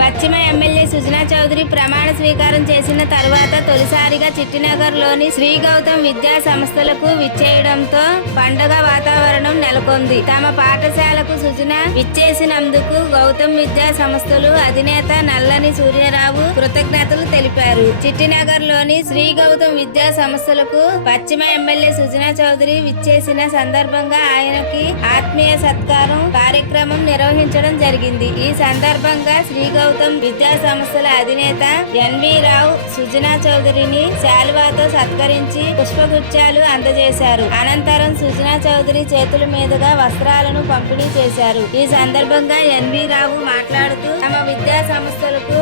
పశ్చిమ ఎమ్మెల్యే సుజనా చౌదరి ప్రమాణ స్వీకారం చేసిన తర్వాత తొలిసారిగా చిట్టినగర్లోని శ్రీ గౌతమ్ విద్యా సంస్థలకు విచ్చేయడంతో పండగ వాతావరణం నెలకొంది. తమ పాఠశాలకు సుజన విచ్చేసినందుకు గౌతమ్ విద్యా సంస్థలు అధినేత నల్లని సూర్యరావు కృతజ్ఞతలు తెలిపారు. చిట్టినగర్లోని శ్రీ గౌతమ్ విద్యా సంస్థలకు పశ్చిమ ఎమ్మెల్యే సుజనా చౌదరి విచ్చేసిన సందర్భంగా ఆయనకి ఆత్మీయ సత్కారం కార్యక్రమం నిర్వహించడం జరిగింది. ఈ సందర్భంగా శ్రీ గౌతమ్ విద్యా సంస్థల అధినేత ఎన్వి రావు సుజనా చౌదరిని శాలువాతో సత్కరించి పుష్పగుచ్చాలు అందజేశారు. అనంతరం సుజనా చౌదరి చేతుల మీదుగా వస్త్రాలను పంపిణీ చేశారు. ఈ సందర్భంగా ఎన్వి రావు మాట్లాడుతూ తమ విద్యా సంస్థలకు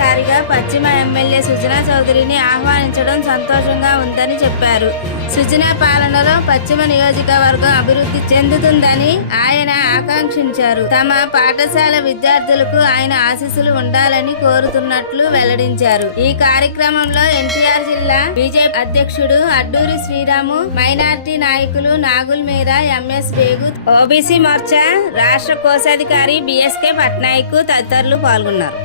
మొదటిసారిగా పశ్చిమ ఎమ్మెల్యే సుజనా చౌదరిని ఆహ్వానించడం సంతోషంగా ఉందని చెప్పారు. సుజనా పాలనలో పశ్చిమ నియోజకవర్గం అభివృద్ధి చెందుతుందని ఆయన ఆకాంక్షించారు. తమ పాఠశాల విద్యార్థులకు ఆయన ఆశీస్సులు ఉండాలని కోరుతున్నట్లు వెల్లడించారు. ఈ కార్యక్రమంలో ఎన్టీఆర్ జిల్లా బీజేపీ అధ్యక్షుడు అడ్డూరి శ్రీరాము మైనార్టీ నాయకులు నాగుల్ మీరా ఎంఎస్ బేగు ఓబీసీ మోర్చా రాష్ట్ర కోశాధికారి బిఎస్కే పట్నాయక్ తదితరులు పాల్గొన్నారు.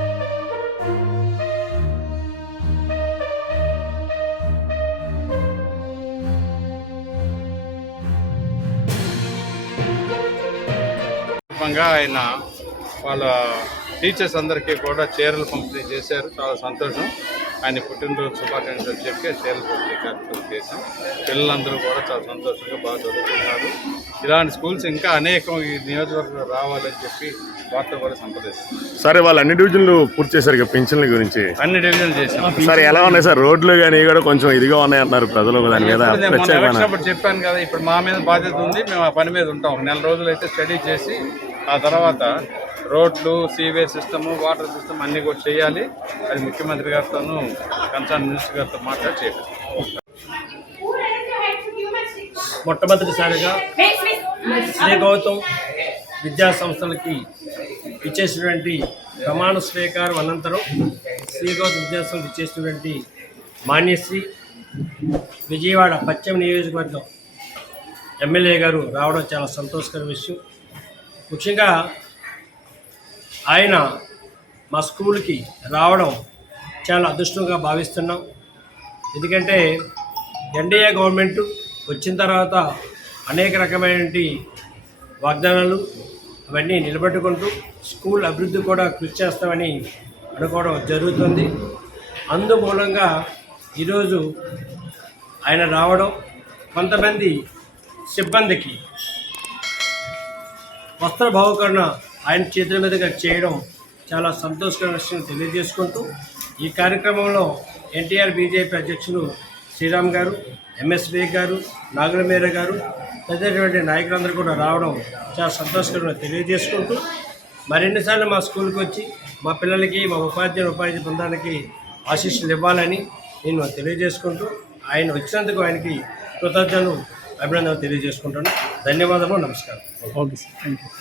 సందర్భంగా ఆయన వాళ్ళ టీచర్స్ అందరికీ కూడా చీరలు పంపిణీ చేశారు. చాలా సంతోషం. ఆయన పుట్టినరోజు శుభాకాంక్షలు చెప్పి చీరలు పంపిణీ కార్యక్రమం చేశాం. పిల్లలందరూ కూడా చాలా సంతోషంగా బాగా చదువుతున్నారు ఇలాంటి స్కూల్స్ ఇంకా అనేకం ఈ నియోజకవర్గంలో రావాలని చెప్పి వార్త కూడా సంప్రదిస్తాం సరే వాళ్ళు అన్ని డివిజన్లు పూర్తి చేశారు ఇక పింఛన్ల గురించి. అన్ని డివిజన్ చేశాం. సరే ఎలా ఉన్నాయి సార్? రోడ్లు కానీ కూడా కొంచెం ఇదిగా ఉన్నాయి అంటున్నారు ప్రజలు దాని మీద చెప్పాను కదా ఇప్పుడు మా మీద బాధ్యత ఉంది మేము ఆ పని మీద ఉంటాం. ఒక నెల రోజులు అయితే స్టడీ చేసి ఆ తర్వాత రోడ్లు సీవేజ్ సిస్టమ్ వాటర్ సిస్టమ్ అన్నీ కూడా చేయాలి. అది ముఖ్యమంత్రి గారితోనూ కన్సర్న్ మినిస్టర్ గారితో మాట్లాడి చేయాలి. మొట్టమొదటిసారిగా శ్రీ గౌతమ్ విద్యా సంస్థలకి ఇచ్చేసినటువంటి ప్రమాణ స్వీకారం అనంతరం శ్రీ గౌతమ్ విద్యా సంస్థ ఇచ్చేసినటువంటి మాన్యశ్రీ విజయవాడ పశ్చిమ నియోజకవర్గం ఎమ్మెల్యే గారు రావడం చాలా సంతోషకర విషయం. ముఖ్యంగా ఆయన మా స్కూల్కి రావడం చాలా అదృష్టంగా భావిస్తున్నాం. ఎందుకంటే ఎన్డీఏ గవర్నమెంట్ వచ్చిన తర్వాత అనేక రకమైనటువంటి వాగ్దానాలు అవన్నీ నిలబెట్టుకుంటూ స్కూల్ అభివృద్ధి కూడా కృషి చేస్తామని అనుకోవడం జరుగుతుంది. అందుమూలంగా ఈరోజు ఆయన రావడం కొంతమంది సిబ్బందికి వస్త్ర భావకరణ ఆయన చేతుల మీదుగా చేయడం చాలా సంతోషకర విషయం తెలియజేసుకుంటూ ఈ కార్యక్రమంలో ఎన్టీఆర్ బీజేపీ అధ్యక్షులు శ్రీరామ్ గారు ఎంఎస్ గారు నాగులమేర గారు తదితరటువంటి నాయకులందరూ కూడా రావడం చాలా సంతోషకరంగా తెలియజేసుకుంటూ మరిన్నిసార్లు మా స్కూల్కి వచ్చి మా పిల్లలకి మా ఉపాధ్యాయుల ఉపాధి బృందానికి ఆశీస్సులు ఇవ్వాలని నేను తెలియజేసుకుంటూ ఆయన వచ్చినందుకు ఆయనకి కృతజ్ఞతలు అభినందనలు తెలియజేసుకుంటాను ಧನ್ಯವಾದಗಳು ನಮಸ್ಕಾರ. Okay sir thank you